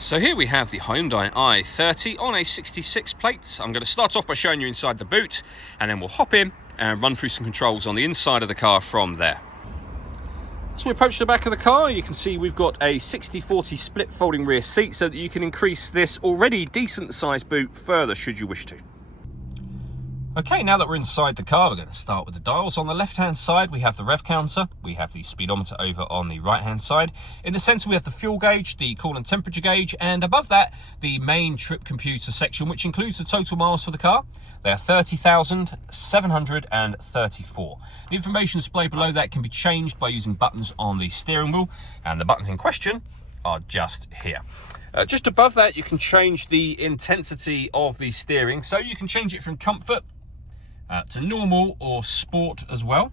So here we have the Hyundai i30 on a 66 plate. I'm going to start off by showing you inside the boot, and then we'll hop in and run through some controls on the inside of the car from there. So we approach the back of the car. You can see we've got a 60/40 split folding rear seat so that you can increase this already decent sized boot further should you wish to. Okay, now that we're inside the car, we're going to start with the dials. On the left-hand side, we have the rev counter. We have the speedometer over on the right-hand side. In the centre, we have the fuel gauge, the coolant temperature gauge, and above that, the main trip computer section, which includes the total miles for the car. They are 30,734. The information displayed below that can be changed by using buttons on the steering wheel, and the buttons in question are just here. Just above that, you can change the intensity of the steering, so you can change it from comfort to normal or sport as well.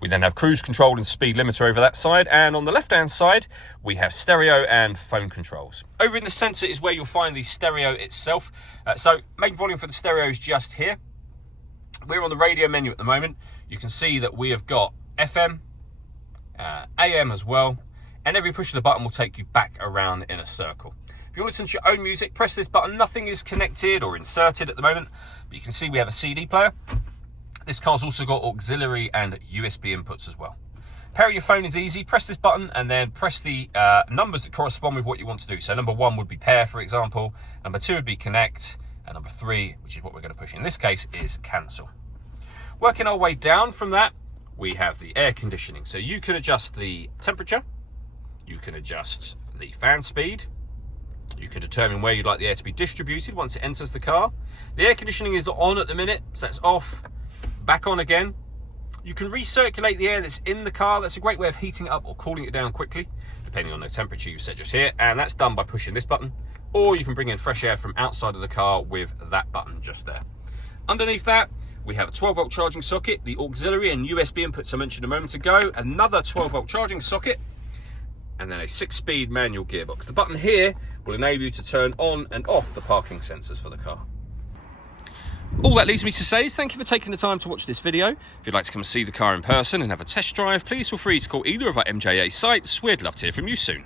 We then have cruise control and speed limiter over that side, and on the left hand side we have stereo and phone controls. Over in the centre is where you'll find the stereo itself. So main volume for the stereo is just here. We're on the radio menu at the moment. You can see that we have got FM, AM as well, and every push of the button will take you back around in a circle. If you want to listen to your own music, press this button. Nothing is connected or inserted at the moment, but you can see we have a CD player. This car's also got auxiliary and USB inputs as well. Pair your phone is easy. Press this button and then press the numbers that correspond with what you want to do. So number 1 would be pair, for example. Number 2 would be connect. And number 3, which is what we're going to push in this case, is cancel. Working our way down from that, we have the air conditioning. So you can adjust the temperature. You can adjust the fan speed. You can determine where you'd like the air to be distributed once it enters the car. The air conditioning is on at the minute, so that's off. Back on again. You can recirculate the air that's in the car. That's a great way of heating it up or cooling it down quickly, depending on the temperature you set just here. And that's done by pushing this button. Or you can bring in fresh air from outside of the car with that button just there. Underneath that, we have a 12-volt charging socket, the auxiliary and USB inputs I mentioned a moment ago, another 12-volt charging socket, and then a 6-speed manual gearbox. The button here will enable you to turn on and off the parking sensors for the car. All that leaves me to say is thank you for taking the time to watch this video. If you'd like to come and see the car in person and have a test drive, please feel free to call either of our MJA sites. We'd love to hear from you soon.